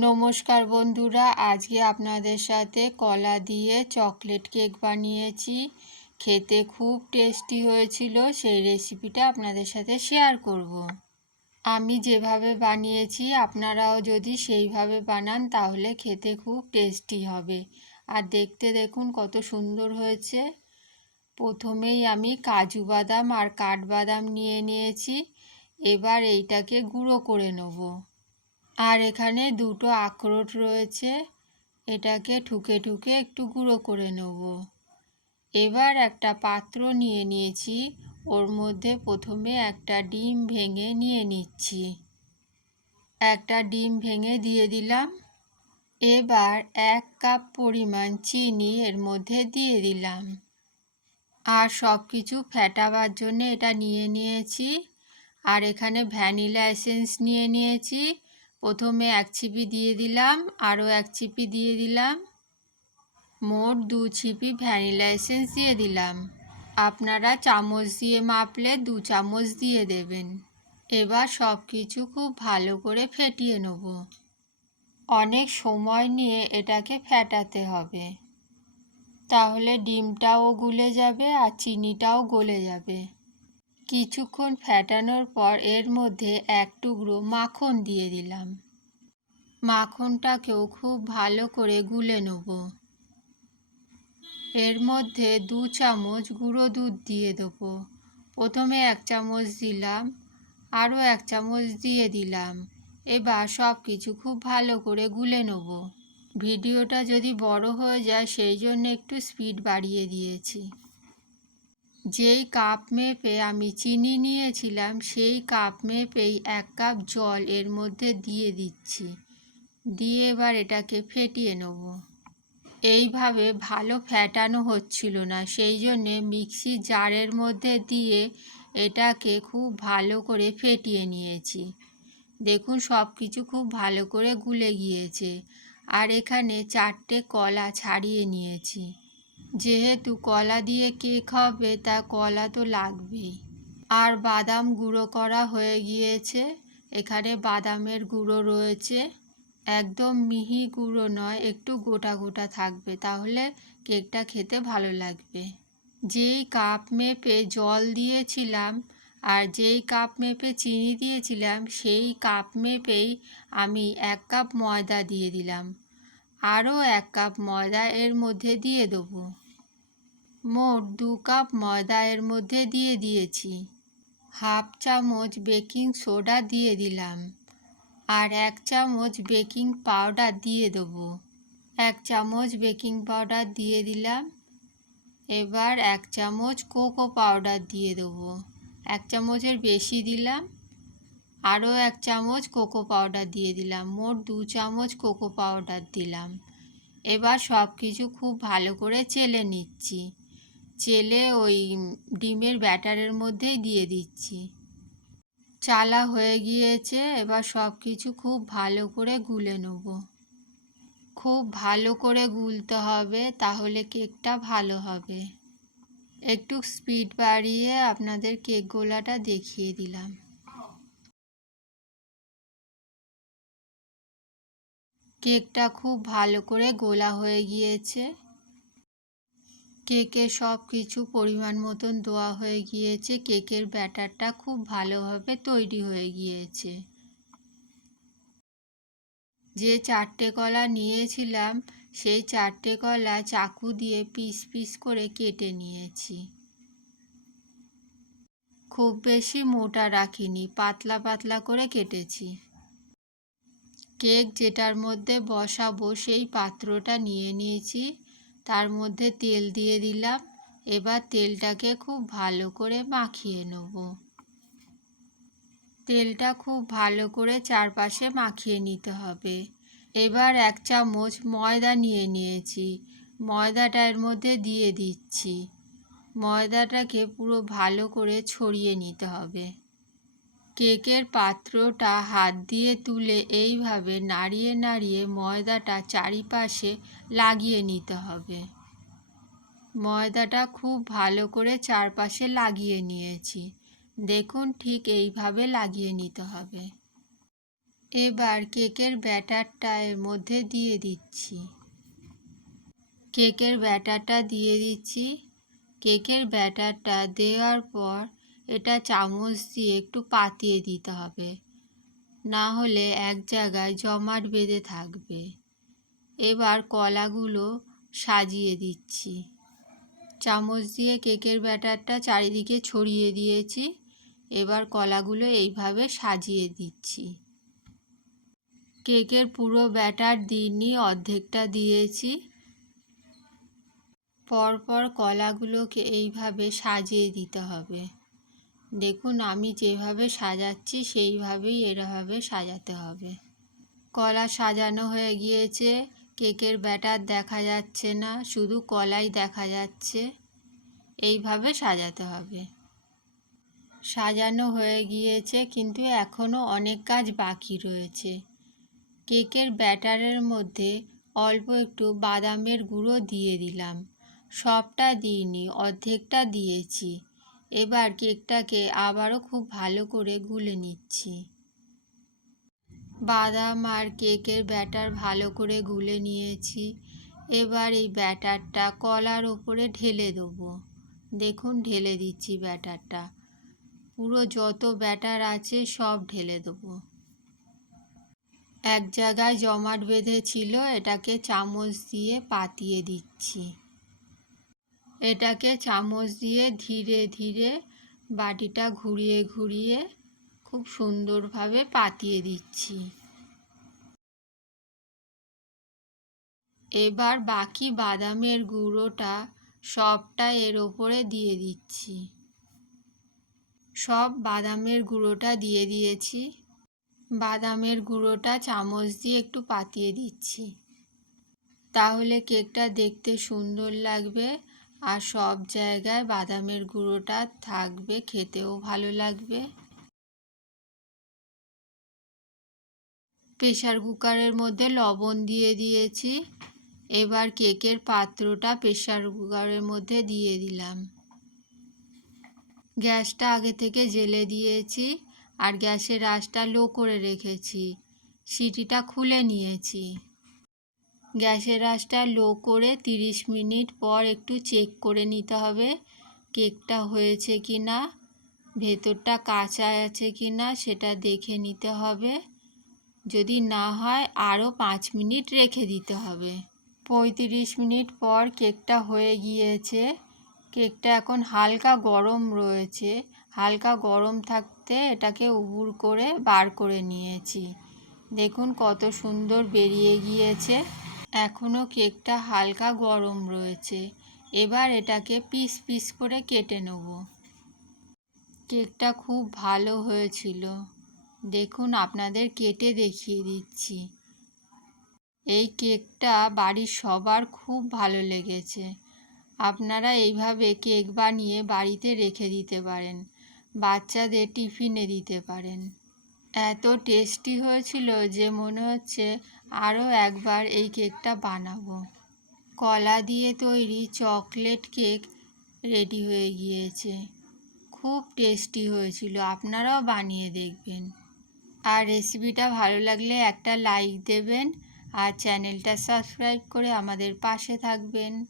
নমস্কার বন্ধুরা, আজকে আপনাদের সাথে কলা দিয়ে চকলেট কেক বানিয়েছি। খেতে খুব টেস্টি হয়েছিল, সেই রেসিপিটা আপনাদের সাথে শেয়ার করব। আমি যেভাবে বানিয়েছি, আপনারাও যদি সেইভাবে বানান, তাহলে খেতে খুব টেস্টি হবে। আর দেখতে দেখুন কত সুন্দর হয়েছে। প্রথমেই আমি কাজু বাদাম আর কাঠবাদাম নিয়ে নিয়েছি, এবার এইটাকে গুঁড়ো করে নেব। আর এখানে দুটো আখরোট রয়েছে। এটাকে ঠুকে ঠুকে একটু গুঁড়ো করে নেব। এবার একটা পাত্র নিয়ে নিয়েছি। ওর মধ্যে প্রথমে একটা ডিম ভেঙে নিয়ে নিচ্ছি। একটা ডিম ভেঙে দিয়ে দিলাম। এবার এক কাপ পরিমাণ চিনি এর মধ্যে দিয়ে দিলাম। আর সব কিছু ফেটাবার জন্য এটা নিয়ে নিয়েছি। আর এখানে ভ্যানিলা এসেন্স নিয়ে নিয়েছি। প্রথমে এক ছিপি দিয়ে দিলাম, আরও এক ছিপি দিয়ে দিলাম। মোট দু ছিপি ভ্যানিলা এসেন্স দিয়ে দিলাম। আপনারা চামচ দিয়ে মাপলে দু চামচ দিয়ে দেবেন। এবার সব কিছু খুব ভালো করে ফেটিয়ে নেব। অনেক সময় নিয়ে এটাকে ফেটাতে হবে। তাহলে ডিমটাও গুলে যাবে আর চিনিটাও গলে যাবে। কিছুক্ষণ ফ্যাটানোর পর এর মধ্যে এক টুকরো মাখন দিয়ে দিলাম। মাখনটাকেও খুব ভালো করে গুলে নেব। এর মধ্যে দু চামচ গুঁড়ো দুধ দিয়ে দেবো। প্রথমে এক চামচ দিলাম, আরও এক চামচ দিয়ে দিলাম। এবার সব কিছু খুব ভালো করে গুলে নেব। ভিডিওটা যদি বড় হয়ে যায়, সেই জন্য একটু স্পিড বাড়িয়ে দিয়েছি। যেই কাপ মেপে আমি চিনি নিয়েছিলাম, সেই কাপ মেপেই এক কাপ জল এর মধ্যে দিয়ে দিচ্ছি। দিয়ে এবার এটাকে ফেটিয়ে নেব। এইভাবে ভালো ফ্যাটানো হচ্ছিল না, সেই জন্যে মিক্সি জারের মধ্যে দিয়ে এটাকে খুব ভালো করে ফেটিয়ে নিয়েছি। দেখুন সব কিছু খুব ভালো করে গুলে গিয়েছে। আর এখানে চারটে কলা ছাড়িয়ে নিয়েছি। যেহেতু কলা দিয়ে কেক হবে তা কলা তো লাগবেই। আর বাদাম গুঁড়ো করা হয়ে গিয়েছে। এখানে বাদামের গুঁড়ো রয়েছে। একদম মিহি গুঁড়ো নয়, একটু গোটা গোটা থাকবে। তাহলে কেকটা খেতে ভালো লাগবে। যেই কাপ মেপে জল দিয়েছিলাম আর যেই কাপ মেপে চিনি দিয়েছিলাম, সেই কাপ মেপেই আমি এক কাপ ময়দা দিয়ে দিলাম। আরও এক কাপ ময়দা এর মধ্যে দিয়ে দেবো। মোট দু কাপ ময়দা এর মধ্যে দিয়ে দিয়েছি। হাফ চামচ বেকিং সোডা দিয়ে দিলাম আর এক চামচ বেকিং পাউডার দিয়ে দেবো। এক চামচ বেকিং পাউডার দিয়ে দিলাম। এবার এক চামচ কোকো পাউডার দিয়ে দেবো। এক চামচের বেশি দিলাম। আরও এক চামচ কোকো পাউডার দিয়ে দিলাম। মোট দু চামচ কোকো পাউডার দিলাম। এবার সব কিছু খুব ভালো করে চেলে নিচ্ছি। চেলে ওই ডিমের ব্যাটারের মধ্যেই দিয়ে দিচ্ছি। চালা হয়ে গিয়েছে, এবার সব কিছু খুব ভালো করে গুলে নেব। খুব ভালো করে গুলতে হবে, তাহলে কেকটা ভালো হবে। একটু স্পিড বাড়িয়ে আপনাদের কেক গোলাটা দেখিয়ে দিলাম। কেকটা খুব ভালো করে গোলা হয়ে গিয়েছে। কেকে সব কিছু পরিমাণ মতন দেওয়া হয়ে গিয়েছে। কেকের ব্যাটারটা খুব ভালোভাবে তৈরি হয়ে গিয়েছে। যে চারটে কলা নিয়েছিলাম, সেই চারটে কলা চাকু দিয়ে পিস পিস করে কেটে নিয়েছি। খুব বেশি মোটা রাখিনি, পাতলা পাতলা করে কেটেছি। কেক যেটার মধ্যে বসাবো সেই পাত্রটা নিয়ে নিয়েছি। তার মধ্যে তেল দিয়ে দিলাম। এবার তেলটাকে খুব ভালো করে মাখিয়ে নেব। তেলটা খুব ভালো করে চারপাশে মাখিয়ে নিতে হবে। এবার এক চামচ ময়দা নিয়ে নিয়েছি। ময়দাটা এর মধ্যে দিয়ে দিচ্ছি। ময়দাটাকে পুরো ভালো করে ছড়িয়ে নিতে হবে। কেকের পাত্রটা হাত দিয়ে তুলে এইভাবে নাড়িয়ে নাড়িয়ে ময়দাটা চারিপাশে লাগিয়ে নিতে হবে। ময়দাটা খুব ভালো করে চারপাশে লাগিয়ে নিয়েছি। দেখুন ঠিক এইভাবে লাগিয়ে নিতে হবে। এবার কেকের ব্যাটারটা এর মধ্যে দিয়ে দিচ্ছি। কেকের ব্যাটারটা দিয়ে দিচ্ছি। কেকের ব্যাটারটা দেওয়ার পর এটা চামচ দিয়ে একটু পাতিয়ে দিতে হবে। না হলে এক জায়গায় জমাট বেঁধে থাকবে। এবার কলাগুলো সাজিয়ে দিচ্ছি। চামচ দিয়ে কেকের ব্যাটারটা চারিদিকে ছড়িয়ে দিয়েছি। এবার কলাগুলো এইভাবে সাজিয়ে দিচ্ছি। কেকের পুরো ব্যাটার দিইনি অর্ধেকটা দিয়েছি। পরপর কলাগুলোকে এইভাবে সাজিয়ে দিতে হবে। দেখুন, আমি যেভাবে সাজাচ্ছি, সেইভাবেই এরভাবে সাজাতে হবে। কলা সাজানো হয়ে গিয়েছে, কেকের ব্যাটার দেখা যাচ্ছে না, শুধু কলাই দেখা যাচ্ছে। এইভাবে সাজাতে হবে। সাজানো হয়ে গিয়েছে, কিন্তু এখনও অনেক কাজ বাকি রয়েছে। কেকের ব্যাটারের মধ্যে অল্প একটু বাদামের গুঁড়ো দিয়ে দিলাম। সবটা দিইনি, অর্ধেকটা দিয়েছি। এবার কেকটাকে আবারও খুব ভালো করে গুলে নিচ্ছি। বাদাম আর কেকের ব্যাটার ভালো করে গুলে নিয়েছি। এবার এই ব্যাটারটা কলার ওপরে ঢেলে দেবো। দেখুন, ঢেলে দিচ্ছি ব্যাটারটা। পুরো যত ব্যাটার আছে সব ঢেলে দেবো। এক জায়গায় জমাট বেঁধে ছিল এটাকে চামচ দিয়ে পাতিয়ে দিচ্ছি। এটাকে চামচ দিয়ে ধীরে ধীরে বাটিটা ঘুরিয়ে ঘুরিয়ে খুব সুন্দরভাবে পাতিয়ে দিচ্ছি। এবার বাকি বাদামের গুঁড়োটা সবটা এর ওপরে দিয়ে দিচ্ছি। সব বাদামের গুঁড়োটা দিয়ে দিয়েছি। বাদামের গুঁড়োটা চামচ দিয়ে একটু পাতিয়ে দিচ্ছি। তাহলে কেকটা দেখতে সুন্দর লাগবে। আর সব জায়গায় বাদামের গুঁড়োটা থাকবে, খেতেও ভালো লাগবে। প্রেশার কুকারের মধ্যে লবণ দিয়ে দিয়েছি। এবার কেকের পাত্রটা প্রেশার কুকারের মধ্যে দিয়ে দিলাম। গ্যাসটা আগে থেকে জেলে দিয়েছি আর গ্যাসের আঁচটা লো করে রেখেছি। সিটিটা খুলে নিয়েছি। গ্যাসের আঁচটা লো করে তিরিশ মিনিট পর একটু চেক করে নিতে হবে, কেকটা হয়েছে কি না, ভেতরটা কাঁচা আছে কি না সেটা দেখে নিতে হবে। যদি না হয় আরও পাঁচ মিনিট রেখে দিতে হবে। পঁয়ত্রিশ মিনিট পর কেকটা হয়ে গিয়েছে। কেকটা এখন হালকা গরম রয়েছে। হালকা গরম থাকতে এটাকে উবুর করে বার করে নিয়েছি। দেখুন কত সুন্দর বেরিয়ে গিয়েছে। এখনও কেকটা হালকা গরম রয়েছে। এবার এটাকে পিস পিস করে কেটে নেব। কেকটা খুব ভালো হয়েছিল। দেখুন, আপনাদের কেটে দেখিয়ে দিচ্ছি। এই কেকটা বাড়ির সবার খুব ভালো লেগেছে। আপনারা এইভাবে কেক বানিয়ে বাড়িতে রেখে দিতে পারেন। বাচ্চাদের টিফিনে দিতে পারেন। এত টেস্টি হয়েছিল যে মনে হচ্ছে আরও একবার এই কেকটা বানাবো। কলা দিয়ে তৈরি চকলেট কেক রেডি হয়ে গিয়েছে। খুব টেস্টি হয়েছিল, আপনারাও বানিয়ে দেখবেন। আর রেসিপিটা ভালো লাগলে একটা লাইক দেবেন আর চ্যানেলটা সাবস্ক্রাইব করে আমাদের পাশে থাকবেন।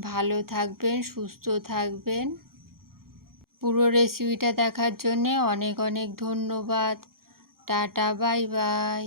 ভালো থাকবেন, সুস্থ থাকবেন। পুরো রেসিপিটা দেখার জন্যে অনেক অনেক ধন্যবাদ। Tata bye bye